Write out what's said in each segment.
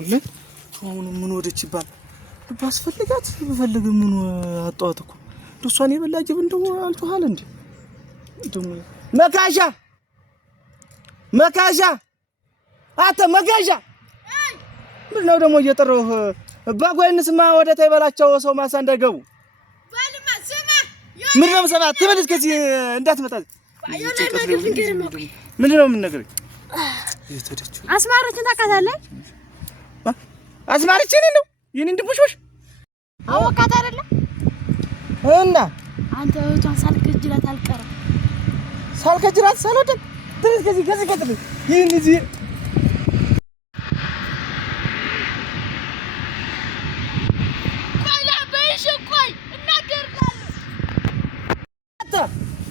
ሁሉ አሁን ምን ወደች ይባል ባስፈልጋት በፈልግ ምን አጣጣ እኮ እሷን የበላጅብ እንደው አልተዋለ እንዴ ደሞ መካሻ አተ መጋዣ ምን ነው ደሞ እየጠራው ባጓይንስማ ወደ ታይበላቸው ሰው ማሳ እንዳይገቡ ባልማ ሰማ ምን ነው ሰማ ተመለስ ከዚህ እንዳትመጣ ምን ነው ምን ነገር እየተደችው አስማረችን ታውቃታለህ አስማረች ነው የኔን ድቡሽሽ አወቃት አይደለ እና አንተ እቷን ሳልከጅላት አልቀረም ሳልከጅላት ሳልወደም ትንሽ ከዚህ ከጥብ ይሄን እዚህ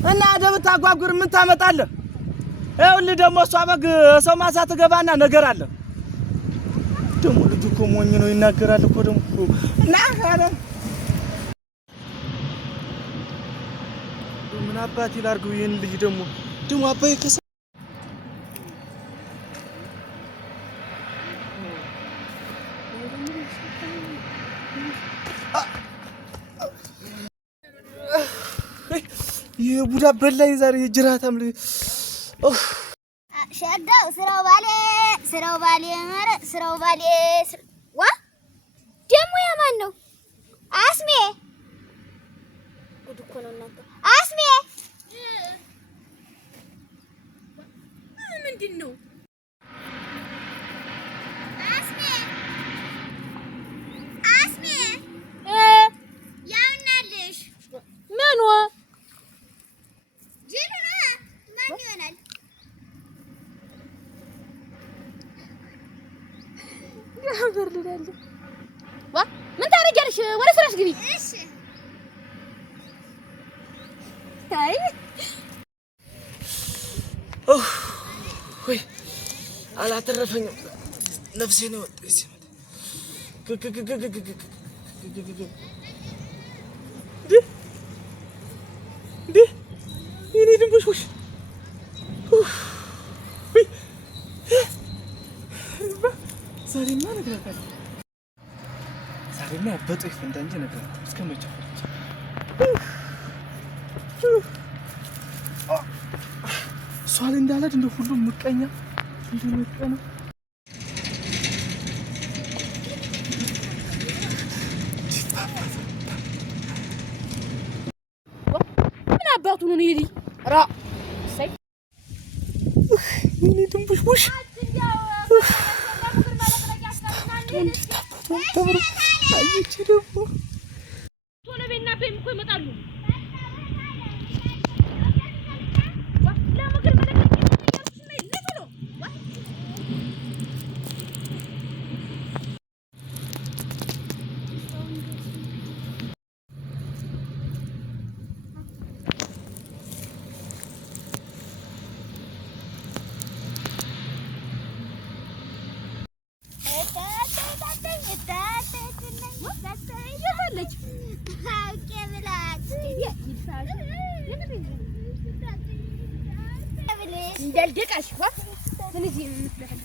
እና ደብታ አጓጉር ምን ታመጣለህ? ይኸውልህ ደግሞ እሷ በግ ሰው ማሳ ትገባና ነገር አለ። ደግሞ ልጅ እኮ ሞኝ ነው ይናገራል እኮ ደግሞ እና አረ ምን አባቴ ላድርገው ይሄን ልጅ ደግሞ አባዬ ከሰ የቡዳ በላይ ዛሬ የጅራታም ሸጋው ስራው ባሌ ማረ ስራው ባሌ ዋ ደሞ ያማን ነው አስሜ ጉድ እኮ ነው እናንተ አስሜ ምንድነው አስሜ ያውናልሽ ምን ወ ይሆናል ያበር ልዳለ ዋ ምን ታረጋለሽ ወደ ስራሽ ግቢ እሺ አይ ወይ አላተረፈኝም ነፍሴ ነው ወጥቼ ይሄ ድንቦሽ ዛሬማ ነግራታለሁ ዛሬማ ያበጠ ይፈንዳ እንጂ ነግራታለሁ እስከመቼው ሷል እንዳለድ እንደ ሁሉም ምቀኛ እንደመቀነ ምን አባቱ ነው ይሄ ራ ሳይ ይሄ ድንቦሽ አይቺ ደግሞ ቶሎ ቤና በይም እኮ ይመጣሉ እንዳልደቃሽ ዋ ስለዚህ እንመስላለን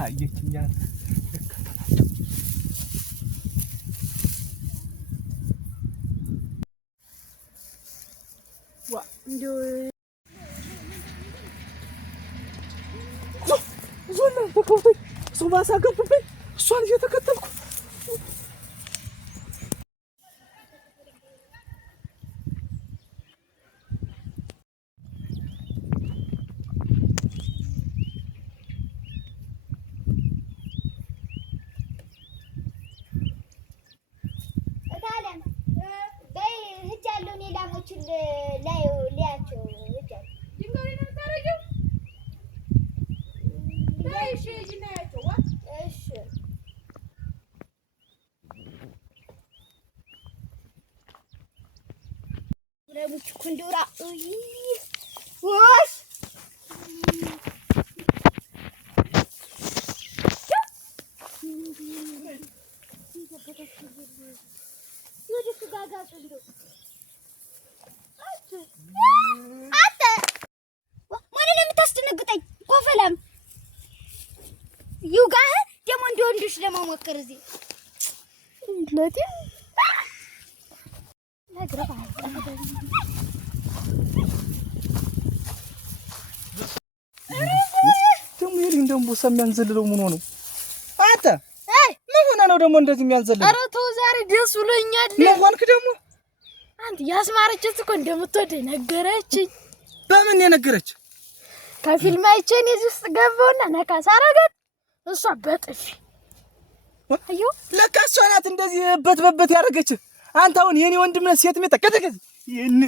አየችኛ ዋ እንዴ ዞና ተከውተኝ ሱባሳ ገቡብኝ እሷን እየተከተልኩ ለሙች ኩንዱራ ወስ ወንዶች ለማሞከር እዚህ ለቲ ደግሞ ይሄን ደግሞ ሰሚያንዘልለው ምን ሆነው አንተ ምን ሆነ ነው ደግሞ እንደዚህ የሚያንዘልለው? ኧረ ተው ዛሬ ደስ ብሎኛል። ምን ሆንክ ደግሞ? አንተ ያስማረችት እኮ እንደምትወደኝ ነገረችኝ። በምን የነገረች? ከፊልም አይቼን እዚህ ውስጥ ገባውና ነካ ሳረጋት እሷ በጥፊ አዩ ለካ እሷ ናት እንደዚህ በትበበት ያደረገች። አንተ አሁን የኔ ወንድም ነህ ሴት ሜታ ከደከ ይሄን